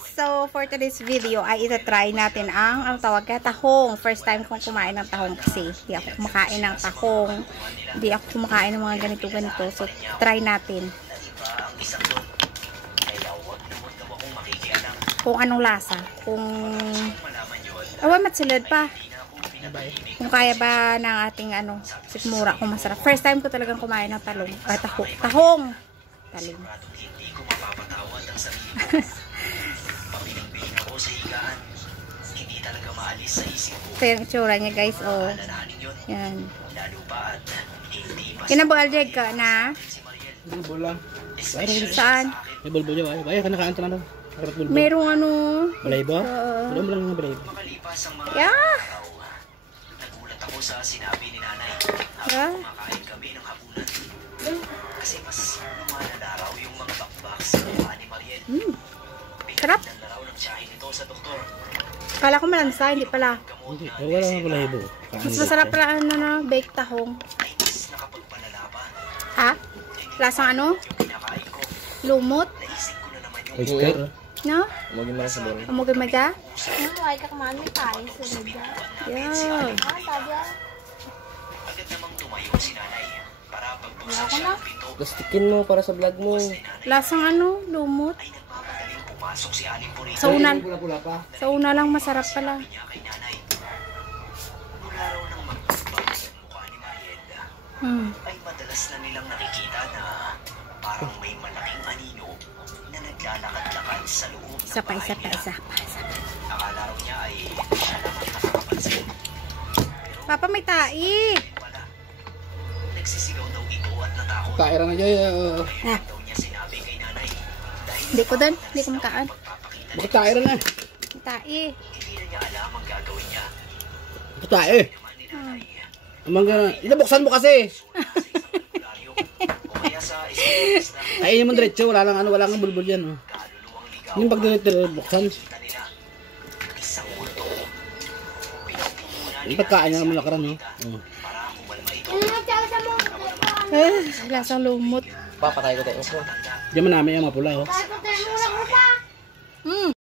guys! So, for today's video ay itatry natin ang tawag kaya tahong. First time kong kumain ng tahong kasi hindi ako kumakain ng tahong. Hindi ako kumakain ng mga ganito-ganito. So, try natin. Kung anong lasa. Kung... Awan, matsilad pa. Kung kaya ba ng ating sikmura kung masarap. First time ko talagang kumain ng tahong. Talong. Ito yung itsura niya guys. Oh. Yan. Kinabaldeg ka na? Bulbul lang. Saan? May bulbul niya. Baya ka nakaan ito na. Merong Balaybo? Wala mo lang ng balaybo. Yeah. Nagulat ako sa sinabi ni nanay. Yeah. Kumakain kami ng hapunan. Kasi mas lumanan araw yung mga bakbak sa mukha ni Mariel. Sarap. Pinagdan na raw ng tiyahin nito sa doktor. Kala ko malansa, hindi pala. Hindi. Wala ng balaybo. Mas masarap pala baked tahong. Ay mas nakapagpalala pa. Ha? Lasang Yung kinakain ko, lumot? naisip ko na naman yung Oyster. No? Umagin mo na sa boring. Umugay maga? Ay, kakumaan mo tayo sa media. Yeah. Tabi ah. agad namang tumayo si nanay. Para pagbuksan Ako siya na. ng pinto, Plastikin mo para sa vlog mo. Lasang lumot? ay nagmamadaling pumasok si Aling Purito. Sa una, Pula-pula pa. sa una lang masarap pala. Niya kay nanay. Mula raw ng magbagbag sa mukha ni Mariel, ay madalas na nilang nakikita na parang may malaking anino na naglalakad-lakad sa loob ng Isa pa. Akala raw niya ay siya naman nakakapansin. Papa, may tai. Wala. Nagsisigaw daw ito at natakot. Kaira na dyan. Kaya daw niya sinabi kay nanay dahil Hindi ko doon. Hindi ko makaan. pagpapakita Bakit kaira na? May tai. hindi na niya alam ang gagawin niya. Bakit tayo eh? Naman ni nanay. Amang inabuksan mo kasi. Popularyo. O kaya sa isang na Kainin mo diretso. Wala lang bulbul yan. kaluluwang ligaw. Yung pag buksan. Kita nila. Isang multo. Pinagpumunan Yung pagkain niya naman lakaran. para kumalma ito. Lasang lumot. Papatay ko tayo. Diyan man namin yung mapula. Ay, patay mo lang mo pa.